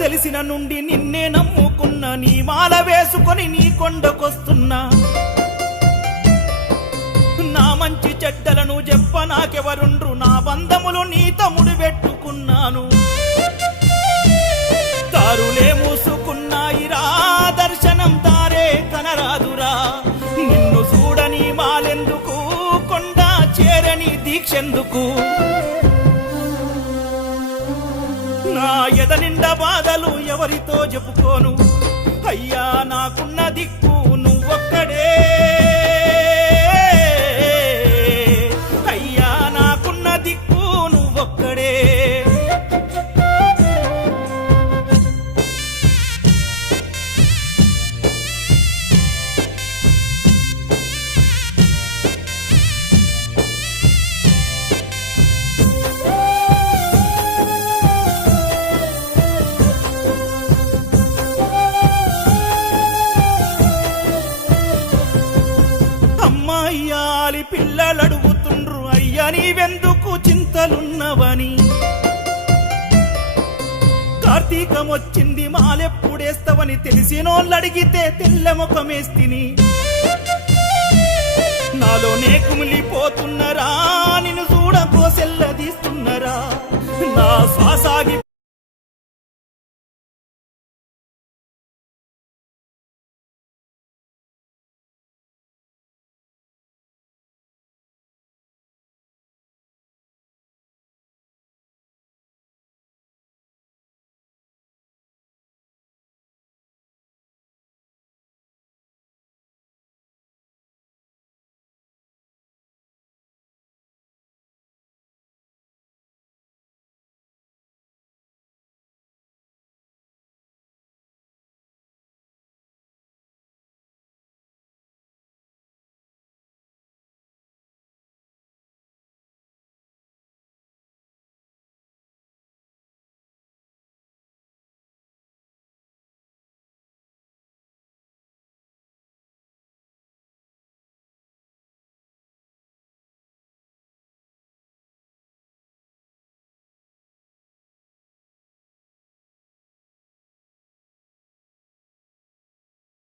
తెలిసిన నుండి నిన్నే నమ్ముకున్నా, నీ మాల వేసుకొని నీ కొండకొస్తున్నా. నా మంచి చెడ్డలను చెప్ప నాకెవరుండ్రు, నా బంధములు నీ తమ్ముడు పెట్టుకున్నాను. దారులే మూసుకున్నాయిరా, దర్శనం దారే కనరాదురా. నిన్ను చూడని మాలెందుకు, కొండ చేరని దీక్షెందుకు. నా ఎద నిండా బాధలు ఎవరితో చెప్పుకోను, అయ్యా నాకున్న దిక్కు నువ్వొక్కడే. అయ్యా నాకున్న దిక్కు నువ్వొక్కడే. అమ్మాయ్యాలి పిల్లలడుగుతుండ్రు, అయ్యా నీవెందుకు చింతలున్నవని. కార్తీకం వచ్చింది మాలెప్పుడేస్తవని తెలిసినోళ్ళడిగితే తెల్లముఖమేస్తిని. నాలోనే కుమిలిపోతున్నరా, నిన్ను చూడ కోసెల్లదీస్తున్నరా. నా శ్వాసాగి